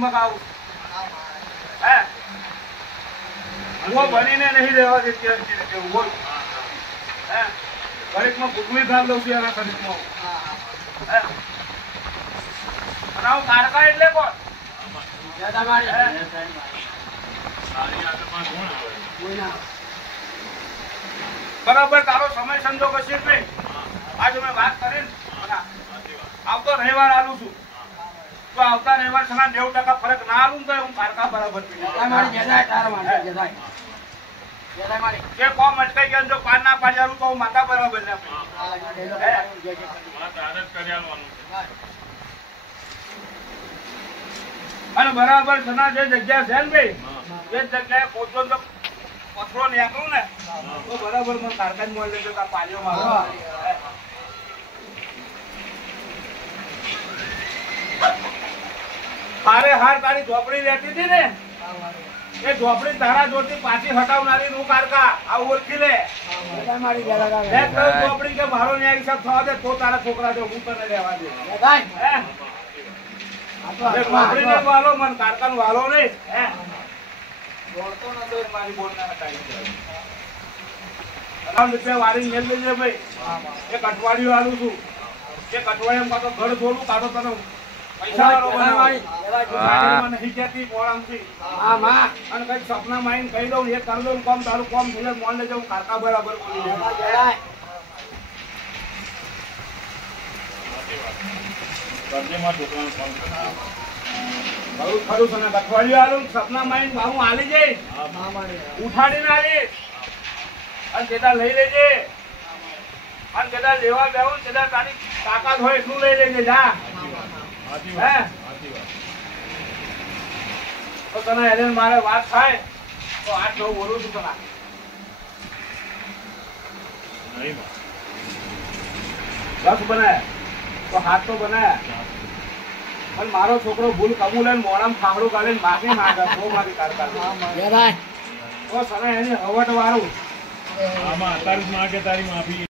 માં આવું હે હું બનીને નહીં રહેવા દેતી બોલ હે ઘડીકમાં ભૂગવી ગામ દઉં છું એના ઘડીકમાં હે અને હું કારકા એટલે કોણ બરાબર તારો સમય સમજો કશી ભાઈ આજે મેં વાત કરી આવતો રવિવાર આલું છું તો આવતા રવિવાર સના 90% ફરક ના આલું તો હું કારકા બરાબર જે કોમ અટકાઈ ગયા જો પાન ના પાડ્યાનું તો હું માતા બરાબર ને અને બરાબર સના જે જગ્યા છે ને ભાઈ એ જગ્યાએ પહોંચો તો પથરો નીકળું ને તો બરાબર મને કારકા જ મળી લેજો પાલ્યો મારો તારે હાર તારી ઝોપડી લેતી હતી ને એ ઝોપડી તારા જોડથી પાછી હટાવનારી નું કારકા આ ઓળખી લે ઝોપડી કે મારો ન્યાય હિસાબ થવા દે તો તારા છોકરા જો હું તને લેવા દે ઝોપડી ને વાલો મને કારકા નું વાલો નહીં હે દોડતો નતો મારી બોલના રૂપિયા વાળી મેળ દેજે ભાઈ એક અઠવાડિયું આલું છું એક અઠવાડિયામાં કાં તો ઘર છોડું કાં તો તને પૈસા વાળો નહીં કહેતી મોડામથી અને કઈક સપના માં કહી દઉં એ કરી દઉં કોમ તારું કોમ થઈ મોન લેજે હું કારકા બરાબર બોલી ખરું છે ને અઠવાડિયું આલું સપના માં હું હાલી જઈશ ઉઠાડીને આવીશ અને તેડા લઈ લેજે અને તેડા લેવા બેવું તેડા તારી તાકાત હોય એટલું લઈ લેજે જા હે તો તને એને મારે વાત થાય તો આજ હું બોલું છું તને રસ બનાય તો હાથ તો બનાય અને મારો છોકરો ભૂલ કબૂલ લઈને મોડામાં ફાંગડું ગાળીને માફી માંગે તો મારી કારકા તો સને એની હવટ વાળું આમાં 28 માંગે તારી માફી